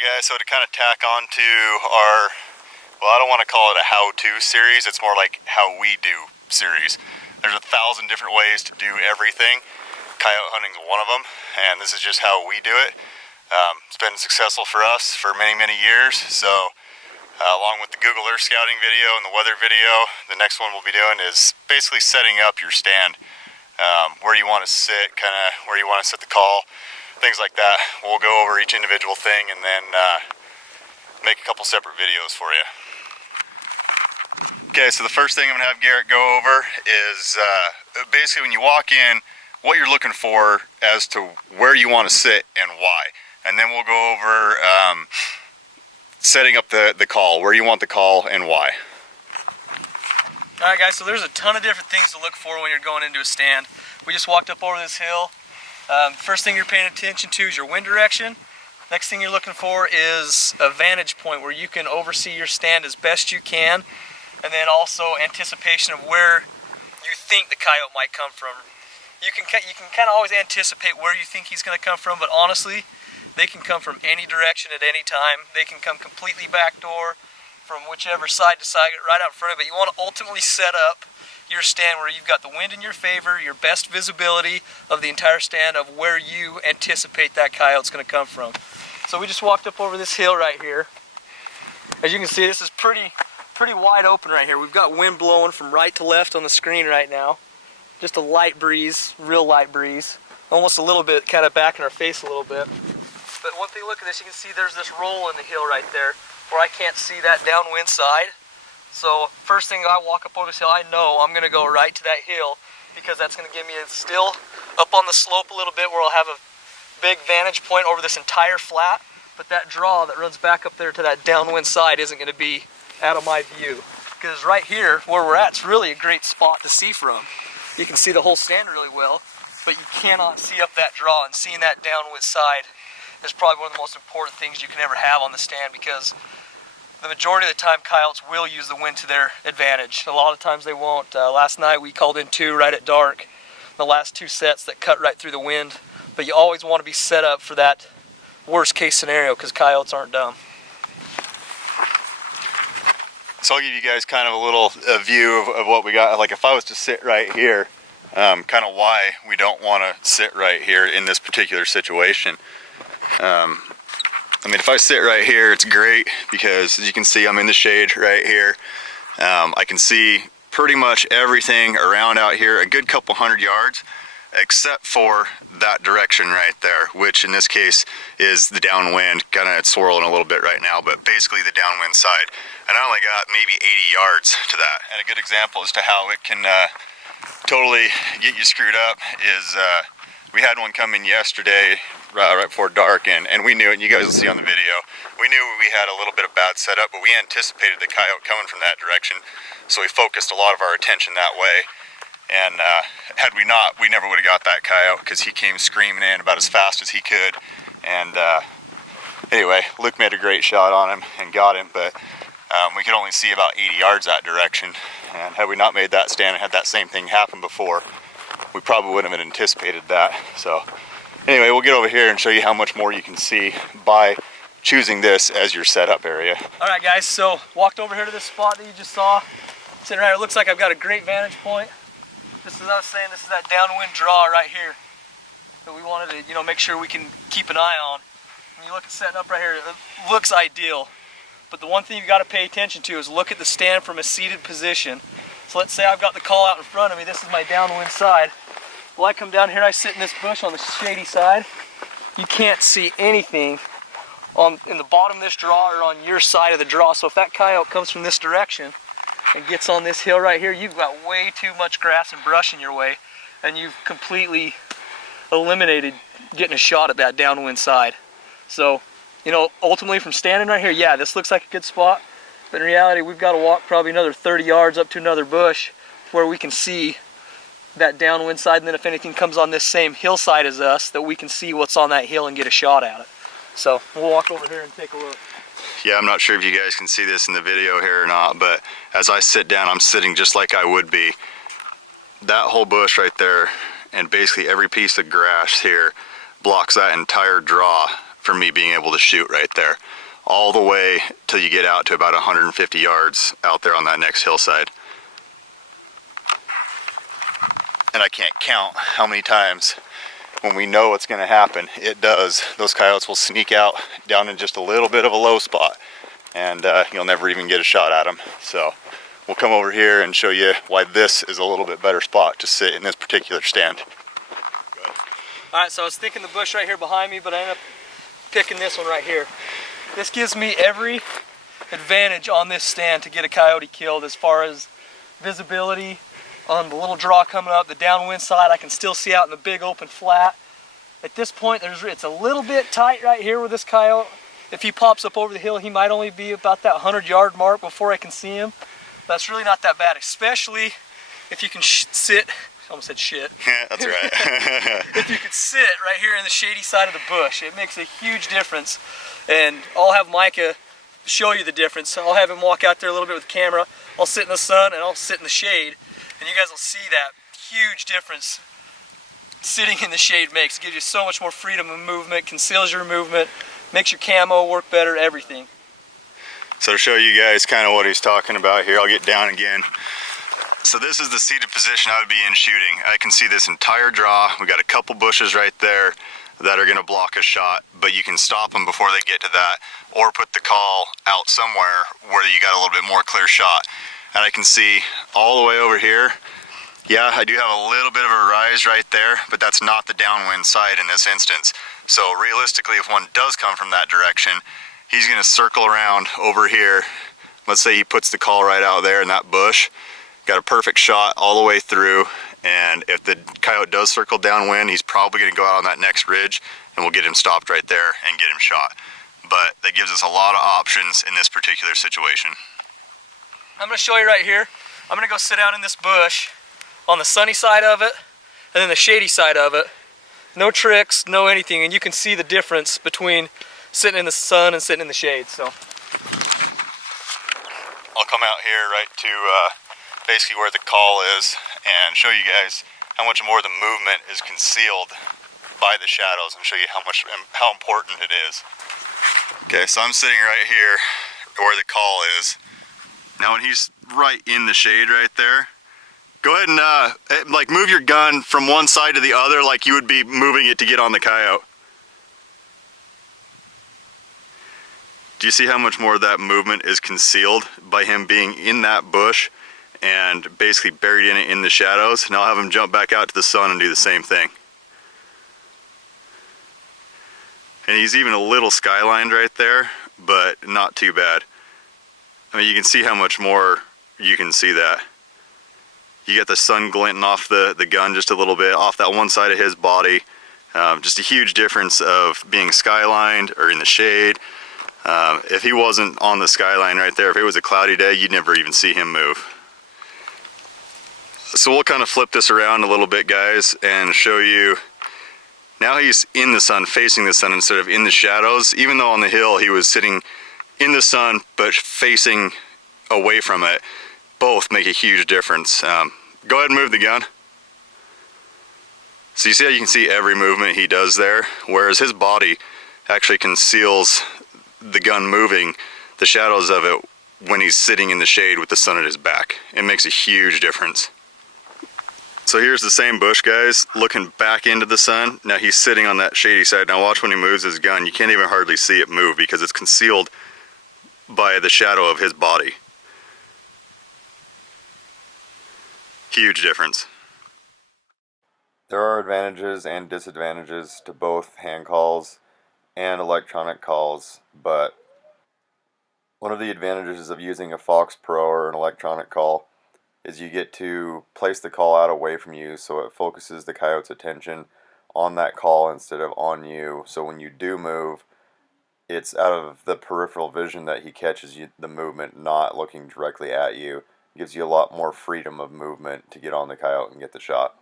Alright guys, so to kind of tack on to our, well, I don't want to call it a how-to series, it's more like how we do series. There's 1,000 different ways to do everything. Coyote hunting is one of them, and this is just how we do it. It's been successful for us for many, many years, so along with the Google Earth Scouting video and the weather video, the next one we'll be doing is basically setting up your stand. Where you want to sit, kind of where you want to set the call, things like that. We'll go over each individual thing and then make a couple separate videos for you. Okay, so the first thing I'm going to have Garrett go over is basically when you walk in, what you're looking for as to where you want to sit and why. And then we'll go over setting up the call, where you want the call and why. Alright guys, so there's a ton of different things to look for when you're going into a stand. We just walked up over this hill. First thing you're paying attention to is your wind direction. Next thing you're looking for is a vantage point where you can oversee your stand as best you can. And then also anticipation of where you think the coyote might come from. You can kind of always anticipate where you think he's going to come from, but honestly, they can come from any direction at any time. They can come completely backdoor, from whichever side to side, right out in front of it. You want to ultimately set up your stand where you've got the wind in your favor, your best visibility of the entire stand of where you anticipate that coyote's going to come from. So we just walked up over this hill right here. As you can see, this is pretty wide open right here. We've got wind blowing from right to left on the screen right now. Just a light breeze, real light breeze. Almost a little bit kind of back in our face a little bit. But once you look at this, you can see there's this roll in the hill right there where I can't see that downwind side. So first thing I walk up over this hill, I know I'm going to go right to that hill because that's going to give me a still up on the slope a little bit where I'll have a big vantage point over this entire flat. But that draw that runs back up there to that downwind side isn't going to be out of my view. Because right here, where we're at, is really a great spot to see from. You can see the whole stand really well, but you cannot see up that draw, and seeing that downwind side is probably one of the most important things you can ever have on the stand, because the majority of the time coyotes will use the wind to their advantage. A lot of times they won't. Last night we called in 2 right at dark, the last 2 sets that cut right through the wind, but you always want to be set up for that worst case scenario because coyotes aren't dumb. So I'll give you guys kind of a little view of what we got. Like if I was to sit right here, kind of why we don't want to sit right here in this particular situation. I mean, if I sit right here, it's great because as you can see, I'm in the shade right here. I can see pretty much everything around out here, a good couple hundred yards, except for that direction right there, which in this case is the downwind. Kind of swirling a little bit right now, but basically the downwind side. And I only got maybe 80 yards to that. And a good example as to how it can totally get you screwed up is we had one come in yesterday right before dark, and we knew it, and you guys will see on the video. We knew we had a little bit of bad setup, but we anticipated the coyote coming from that direction, so we focused a lot of our attention that way. And had we not, we never would have got that coyote because he came screaming in about as fast as he could. And anyway, Luke made a great shot on him and got him, but we could only see about 80 yards that direction. And had we not made that stand and had that same thing happen before, we probably wouldn't have anticipated that. So anyway, we'll get over here and show you how much more you can see by choosing this as your setup area. All right guys, so walked over here to this spot that you just saw. Sitting right here, it looks like I've got a great vantage point. This is, I was saying, this is that downwind draw right here that we wanted to, make sure we can keep an eye on. When you look at setting up right here, it looks ideal. But the one thing you've got to pay attention to is look at the stand from a seated position. So let's say I've got the call out in front of me, this is my downwind side. Well, I come down here, I sit in this bush on the shady side. You can't see anything in the bottom of this draw or on your side of the draw. So if that coyote comes from this direction and gets on this hill right here, you've got way too much grass and brush in your way, and you've completely eliminated getting a shot at that downwind side. So, ultimately from standing right here, yeah, this looks like a good spot, but in reality, we've got to walk probably another 30 yards up to another bush where we can see that downwind side, and then if anything comes on this same hillside as us, that we can see what's on that hill and get a shot at it. So we'll walk over here and take a look. Yeah, I'm not sure if you guys can see this in the video here or not, but as I sit down, I'm sitting just like I would be. That whole bush right there, and basically every piece of grass here blocks that entire draw for me being able to shoot right there, all the way till you get out to about 150 yards out there on that next hillside. And I can't count how many times when we know what's going to happen, it does. Those coyotes will sneak out down in just a little bit of a low spot, and you'll never even get a shot at them. So we'll come over here and show you why this is a little bit better spot to sit in this particular stand. Alright, so I was thinking the bush right here behind me, but I ended up picking this one right here. This gives me every advantage on this stand to get a coyote killed, as far as visibility on the little draw coming up, the downwind side. I can still see out in the big open flat. At this point, it's a little bit tight right here with this coyote. If he pops up over the hill, he might only be about that 100-yard mark before I can see him. That's really not that bad, especially if you can sit. I almost said shit. Yeah, that's right. If you could sit right here in the shady side of the bush, it makes a huge difference. And I'll have Micah show you the difference. I'll have him walk out there a little bit with the camera. I'll sit in the sun and I'll sit in the shade, and you guys will see that huge difference sitting in the shade makes. It gives you so much more freedom of movement, conceals your movement, makes your camo work better, everything. So to show you guys kind of what he's talking about here, I'll get down again. So this is the seated position I would be in shooting. I can see this entire draw. We got a couple bushes right there that are gonna block a shot, but you can stop them before they get to that, or put the call out somewhere where you got a little bit more clear shot. And I can see all the way over here. Yeah, I do have a little bit of a rise right there, but that's not the downwind side in this instance. So realistically, if one does come from that direction, he's gonna circle around over here. Let's say he puts the call right out there in that bush. Got a perfect shot all the way through, and if the coyote does circle downwind, he's probably going to go out on that next ridge, and we'll get him stopped right there and get him shot. But that gives us a lot of options in this particular situation. I'm going to show you right here. I'm going to go sit out in this bush on the sunny side of it and then the shady side of it. No tricks, no anything, and you can see the difference between sitting in the sun and sitting in the shade. So I'll come out here right to basically where the call is and show you guys how much more the movement is concealed by the shadows, and show you how important it is. Okay, so I'm sitting right here where the call is. Now when he's right in the shade right there, go ahead and like move your gun from one side to the other like you would be moving it to get on the coyote. Do you see how much more of that movement is concealed by him being in that bush and basically buried in it in the shadows? Now I'll have him jump back out to the sun and do the same thing. And he's even a little skylined right there, but not too bad. I mean, you can see how much more you can see that. You got the sun glinting off the gun just a little bit, off that one side of his body. Just a huge difference of being skylined or in the shade. If he wasn't on the skyline right there, if it was a cloudy day, you'd never even see him move. So we'll kind of flip this around a little bit, guys, and show you. Now he's in the sun, facing the sun instead of in the shadows. Even though on the hill he was sitting in the sun but facing away from it, both make a huge difference. Go ahead and move the gun. So you see how you can see every movement he does there, whereas his body actually conceals the gun moving, the shadows of it, when he's sitting in the shade with the sun at his back. It makes a huge difference. So here's the same bush, guys, looking back into the sun. Now he's sitting on that shady side. Now watch when he moves his gun. You can't even hardly see it move because it's concealed by the shadow of his body. Huge difference. There are advantages and disadvantages to both hand calls and electronic calls, but one of the advantages of using a Fox Pro or an electronic call is you get to place the call out away from you, so it focuses the coyote's attention on that call instead of on you. So when you do move, it's out of the peripheral vision that he catches the movement, not looking directly at you. It gives you a lot more freedom of movement to get on the coyote and get the shot.